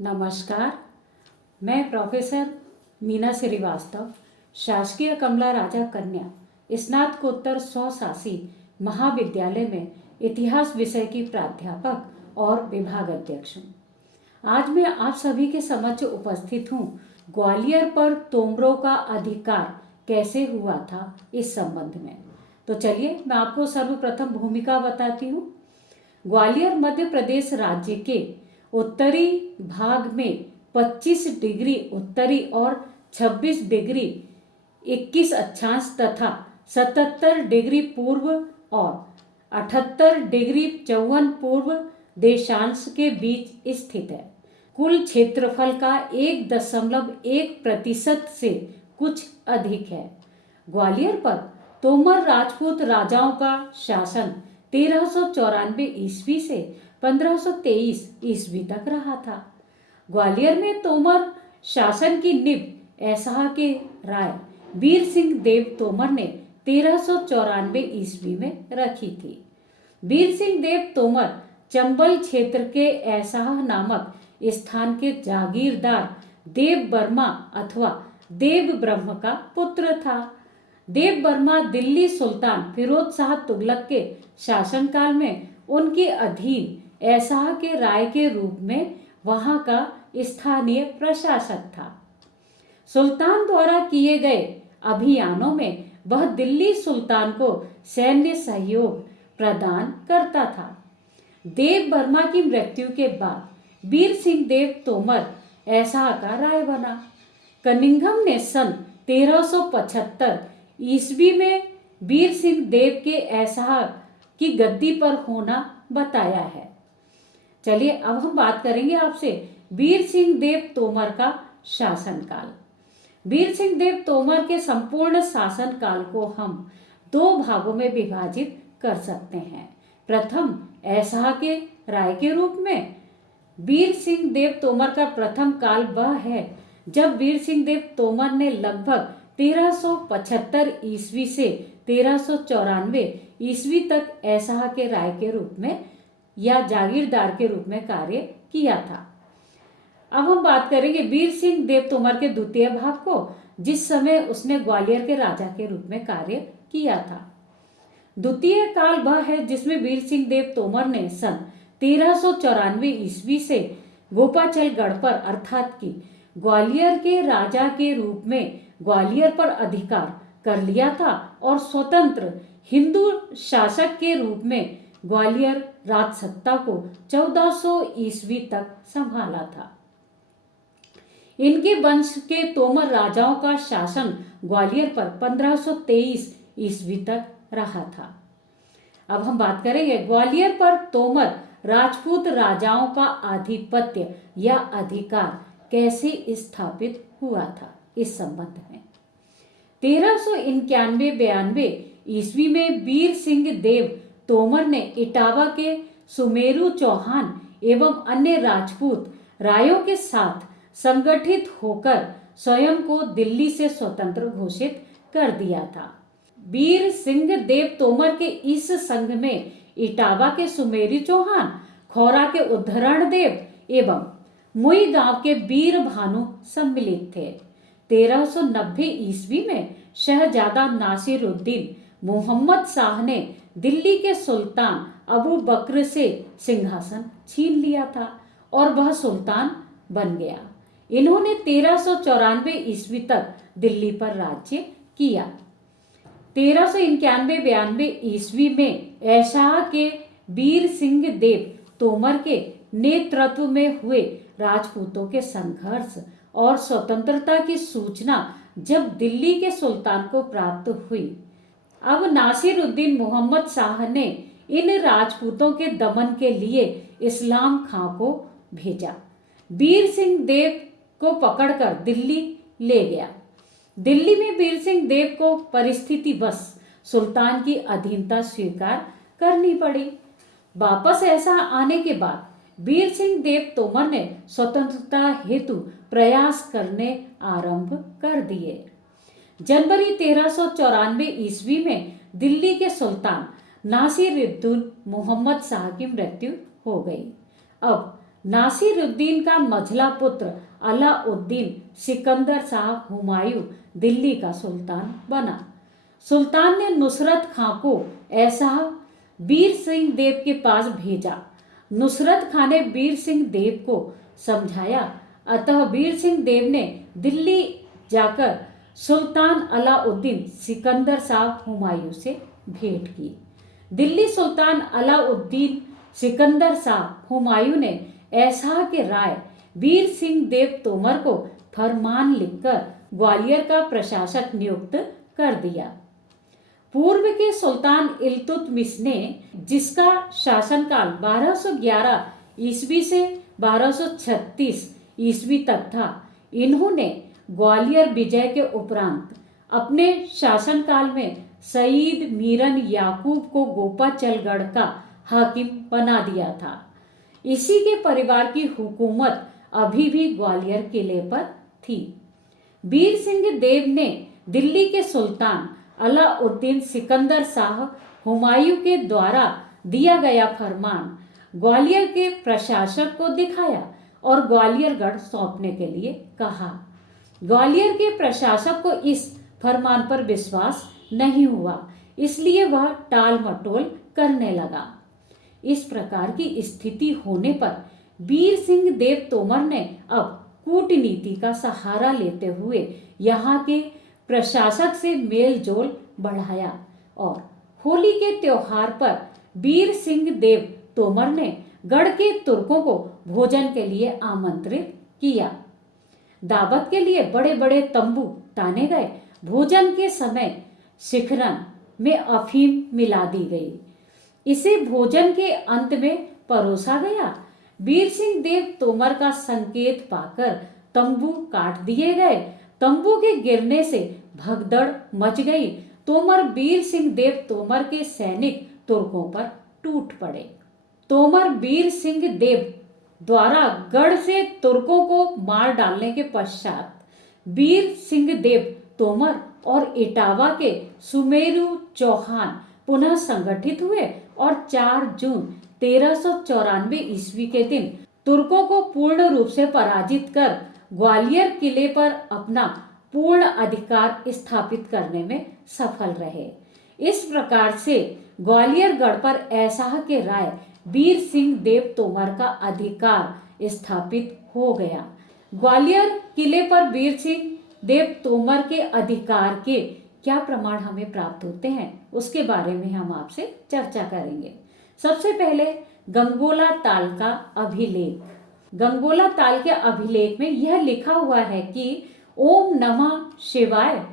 नमस्कार। मैं प्रोफेसर मीना श्रीवास्तव शासकीय कमला राजा कन्या स्नातकोत्तर स्वशासी महाविद्यालय में इतिहास विषय की प्राध्यापक और विभाग अध्यक्ष हूँ। आज मैं आप सभी के समक्ष उपस्थित हूँ ग्वालियर पर तोमरों का अधिकार कैसे हुआ था इस संबंध में। तो चलिए मैं आपको सर्वप्रथम भूमिका बताती हूँ। ग्वालियर मध्य प्रदेश राज्य के उत्तरी भाग में 25 डिग्री उत्तरी और 26 डिग्री 21 अक्षांश तथा 77 डिग्री पूर्व और 78 डिग्री 54 पूर्व देशांश के बीच स्थित है। कुल क्षेत्रफल का 1.1% से कुछ अधिक है। ग्वालियर पर तोमर राजपूत राजाओं का शासन 1394 ईस्वी से 1523 ईस्वी तक रहा था। ग्वालियर में तोमर शासन की नींव ऐसाह के राय वीर सिंह देव तोमर ने 1394 ईस्वी में रखी थी। वीर सिंह देव तोमर चंबल क्षेत्र के ऐसाह नामक स्थान के जागीरदार देव वर्मा अथवा देव ब्रह्म का पुत्र था। देव वर्मा दिल्ली सुल्तान फिरोज शाह तुगलक के शासनकाल में उनके अधीन ऐसाह के राय के रूप में वहां का स्थानीय प्रशासक था। सुल्तान द्वारा किए गए अभियानों में वह दिल्ली सुल्तान को सैन्य सहयोग प्रदान करता था। देव वर्मा की मृत्यु के बाद वीर सिंह देव तोमर ऐसाह का राय बना। कनिंघम ने सन 1375 ईस्वी में वीर सिंह देव के ऐसाह की गद्दी पर होना बताया है। चलिए अब हम बात करेंगे आपसे वीर सिंह देव तोमर का शासनकाल। वीर सिंह देव तोमर के संपूर्ण शासनकाल को हम दो भागों में विभाजित कर सकते हैं। प्रथम ऐसाह के राय के रूप में वीर सिंह देव तोमर का प्रथम काल वह है जब वीर सिंह देव तोमर ने लगभग 1375 ईस्वी से 1394 ईस्वी तक ऐसाह के राय के रूप में या जागीरदार के रूप में कार्य किया था। अब हम बात करेंगे वीर सिंह देव तोमर के द्वितीय भाग को, जिस समय उसने ग्वालियर के राजा के रूप में कार्य किया था। द्वितीय काल वह है जिसमें वीर सिंह देव तोमर ने सन 1394 ईस्वी से गोपाचलगढ़ पर अर्थात कि ग्वालियर के राजा के रूप में ग्वालियर पर अधिकार कर लिया था और स्वतंत्र हिंदू शासक के रूप में ग्वालियर राजसत्ता को 1400 ईस्वी तक संभाला था। इनके वंश के तोमर राजाओं का शासन ग्वालियर पर 1523 ईस्वी तक रहा था। अब हम बात करेंगे ग्वालियर पर तोमर राजपूत राजाओं का आधिपत्य या अधिकार कैसे स्थापित हुआ था इस संबंध में। 1391-92 ईस्वी में वीर सिंह देव तोमर ने इटावा के सुमेरु चौहान एवं अन्य राजपूत रायों के साथ संगठित होकर स्वयं को दिल्ली से स्वतंत्र घोषित कर दिया था। वीर सिंह देव तोमर के इस संघ में इटावा के सुमेरु चौहान, खौरा के उद्धरण देव एवं मुई गांव के वीर भानु सम्मिलित थे। 1390 ईस्वी में शहजादा नासिरुद्दीन मोहम्मद शाह ने दिल्ली के सुल्तान अबू बकर से सिंहासन छीन लिया था और वह सुल्तान बन गया। इन्होंने 1394 ईस्वी तक दिल्ली पर राज्य किया। 1391-92 ईस्वी में ऐसाह के वीर सिंह देव तोमर के नेतृत्व में हुए राजपूतों के संघर्ष और स्वतंत्रता की सूचना जब दिल्ली के सुल्तान को प्राप्त हुई, अब नासिरुद्दीन मोहम्मद शाह ने इन राजपूतों के दमन के लिए इस्लाम खां को भेजा। वीर सिंह देव को पकड़कर दिल्ली ले गया। दिल्ली में वीर सिंह देव को परिस्थिति बस सुल्तान की अधीनता स्वीकार करनी पड़ी। वापस ऐसा आने के बाद वीर सिंह देव तोमर ने स्वतंत्रता हेतु प्रयास करने आरंभ कर दिए। जनवरी 1394 ईस्वी में दिल्ली के सुल्तान नासिरुद्दीन मोहम्मद शाह की मृत्यु हो गई। अब नासिरुद्दीन का मझला पुत्र अलाउद्दीन सिकंदर शाह हुमायूं दिल्ली का सुल्तान बना। सुल्तान ने नुसरत खां को ऐसा वीर सिंह देव के पास भेजा। नुसरत खां ने वीर सिंह देव को समझाया, अतः वीर सिंह देव ने दिल्ली जाकर सुल्तान अलाउद्दीन सिकंदर शाह हुमायूं से भेंट की। दिल्ली सुल्तान अलाउद्दीन सिकंदर शाह हुमायूं ने ऐसा के राय वीर सिंह देव तोमर को फरमान लिखकर ग्वालियर का प्रशासक नियुक्त कर दिया। पूर्व के सुल्तान इल्तुतमिश ने, जिसका शासनकाल 1211 ईस्वी से 1236 ईस्वी तक था, इन्होंने ग्वालियर विजय के उपरांत अपने शासनकाल में सईद मीरन याकूब को गोपाचलगढ़ का हाकिम बना दिया था। इसी के परिवार की हुकूमत अभी भी ग्वालियर किले पर थी। वीर सिंह देव ने दिल्ली के सुल्तान अलाउद्दीन सिकंदर शाह हुमायूं के द्वारा दिया गया फरमान ग्वालियर के प्रशासक को दिखाया और ग्वालियरगढ़ सौंपने के लिए कहा। ग्वालियर के प्रशासक को इस फरमान पर विश्वास नहीं हुआ, इसलिए वह टाल मटोल करने लगा। इस प्रकार की स्थिति होने पर वीर सिंह देव तोमर ने अब कूटनीति का सहारा लेते हुए यहाँ के प्रशासक से मेल जोल बढ़ाया और होली के त्योहार पर वीर सिंह देव तोमर ने गढ़ के तुर्कों को भोजन के लिए आमंत्रित किया। दावत के लिए बड़े बड़े तंबू ताने गए। भोजन के समय शिखरन में अफीम मिला दी गई। इसे भोजन के अंत में परोसा गया। वीर सिंह देव तोमर का संकेत पाकर तंबू काट दिए गए। तंबू के गिरने से भगदड़ मच गई। तोमर वीर सिंह देव तोमर के सैनिक तुर्कों पर टूट पड़े। तोमर वीर सिंह देव द्वारा गढ़ से तुर्कों को मार डालने के पश्चात वीर सिंह देव तोमर और इटावा के सुमेरु चौहान पुनः संगठित हुए और 4 जून 1394 ईस्वी के दिन तुर्कों को पूर्ण रूप से पराजित कर ग्वालियर किले पर अपना पूर्ण अधिकार स्थापित करने में सफल रहे। इस प्रकार से ग्वालियर गढ़ पर ऐसा के राय वीर सिंह देव तोमर का अधिकार स्थापित हो गया। ग्वालियर किले पर वीर सिंह देव तोमर के अधिकार के क्या प्रमाण हमें प्राप्त होते हैं, उसके बारे में हम आपसे चर्चा करेंगे। सबसे पहले गंगोला ताल का अभिलेख। गंगोला ताल के अभिलेख में यह लिखा हुआ है कि ओम नमः शिवाय।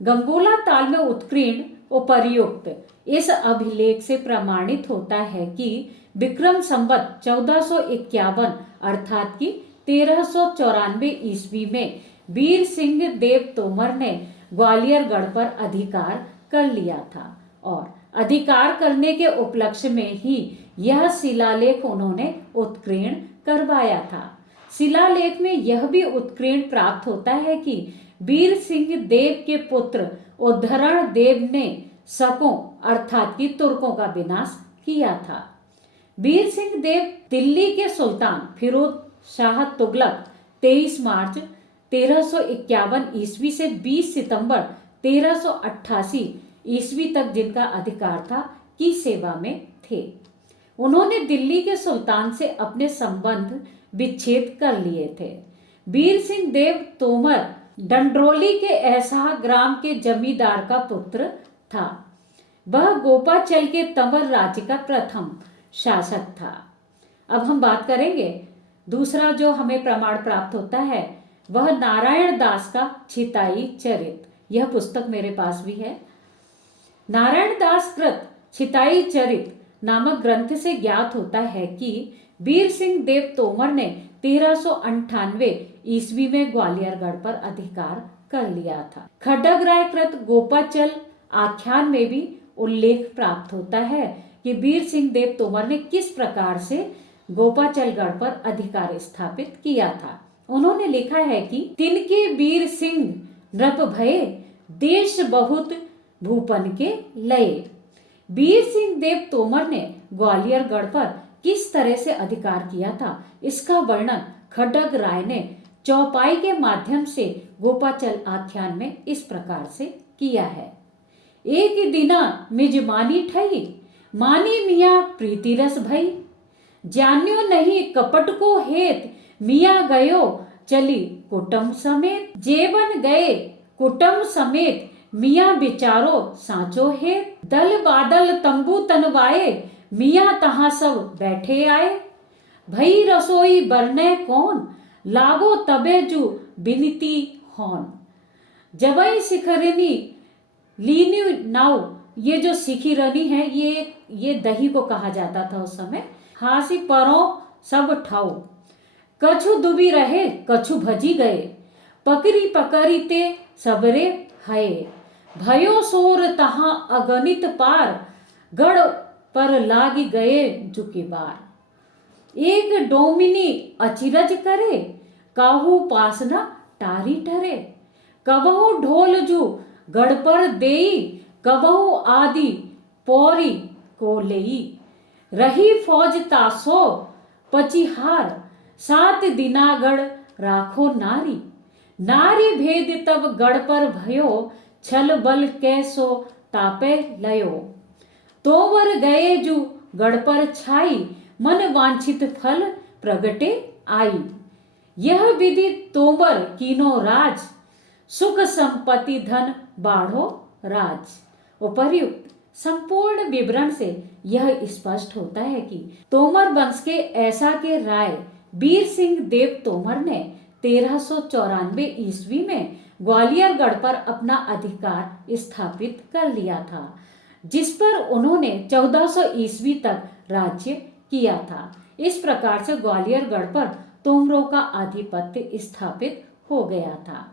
गंगोला ताल में उत्कीर्ण उपर्युक्त इस अभिलेख से प्रमाणित होता है कि विक्रम संवत 1451 अर्थात कि 1394 ईस्वी में वीर सिंह देव तोमर ने ग्वालियर गढ़ पर अधिकार कर लिया था और अधिकार करने के उपलक्ष्य में ही यह शिलालेख उन्होंने उत्कीर्ण करवाया था। शिलालेख में यह भी उत्कीर्ण प्राप्त होता है कि वीर सिंह देव के पुत्र उद्धरण देव ने शकों अर्थात कि तुर्कों का विनाश किया था। वीर सिंह देव दिल्ली के सुल्तान फिरोज शाह तुगलक 23 मार्च 1351 ईस्वी से 20 सितंबर 1388 ईस्वी तक जिनका अधिकार था की सेवा में थे। उन्होंने दिल्ली के सुल्तान से अपने संबंध विच्छेद कर लिए थे। वीर सिंह देव तोमर डंडरौली के ऐसा ग्राम के जमींदार का पुत्र था। वह गोपाचल के तंवर राज्य का प्रथम शासक था। अब हम बात करेंगे दूसरा जो हमें प्रमाण प्राप्त होता है वह नारायण दास का छिताई चरित। यह पुस्तक मेरे पास भी है। नारायण दास कृत छिताई चरित नामक ग्रंथ से ज्ञात होता है कि वीर सिंह देव तोमर ने 1398 ईस्वी में ग्वालियर गढ़ पर अधिकार कर लिया था। खड्डगराय कृत गोपाचल आख्यान में भी उल्लेख प्राप्त होता है कि वीर सिंह देव तोमर ने किस प्रकार से गोपाचलगढ़ पर अधिकार स्थापित किया था। उन्होंने लिखा है कि तिनके वीर सिंह नृप भये, देश बहुत भूपन के लये। वीर सिंह देव तोमर ने ग्वालियर गढ़ पर किस तरह से अधिकार किया था, इसका वर्णन खड्ग राय ने चौपाई के माध्यम से गोपाचल आख्यान में इस प्रकार से किया है। एक दिना मिजमानी ठई, मानी मियाँ प्रीति रस भई, जान्यो नहीं कपट को हेत, मियाँ गयो चली कुटुम समेत, जेबन गए कुटुम समेत, मियाँ बिचारो सांचो हेत, दल बादल तंबू तनवाए, मियाँ तहाँ सब बैठे आए, भई रसोई बरने कौन, लागो तबे जू बिनती होन, जबई शिखरिनी लीनी नाव। ये जो शिखिरनी है ये दही को कहा जाता था उस समय। हासी परो सब ठाऊ, कछु दुबी रहे कछु भजी गए, पकड़ी पकड़ी ते सबरे हये, भयो सोर तहाँ अगणित पार, गढ़ पर लागी गए जुके बार, एक डोमिनी अचिरज करे, काहू पासना टारी ठरे, कबहू ढोल जू गढ़ पर देई, कबहू आदि पौरी को लेई, रही फौज तासो पचिहार, 7 दिनागढ़ राखो नारी, नारी भेद तब गढ़ पर भयो, छल बल कैसो तापे लयो, तोवर गए जू गढ़ पर छाई, मन वांछित फल प्रगटे आई, यह विधि तोमर कीनो राज, सुख संपत्ति धन बाढ़ो राज। उपर्युक्त संपूर्ण विवरण से यह स्पष्ट होता है कि तोमर वंश के ऐसा के राय वीर सिंह देव तोमर ने 1394 ईस्वी में ग्वालियर गढ़ पर अपना अधिकार स्थापित कर लिया था, जिस पर उन्होंने 1400 ईस्वी तक राज्य किया था। इस प्रकार से ग्वालियर गढ़ पर तोमरों का आधिपत्य स्थापित हो गया था।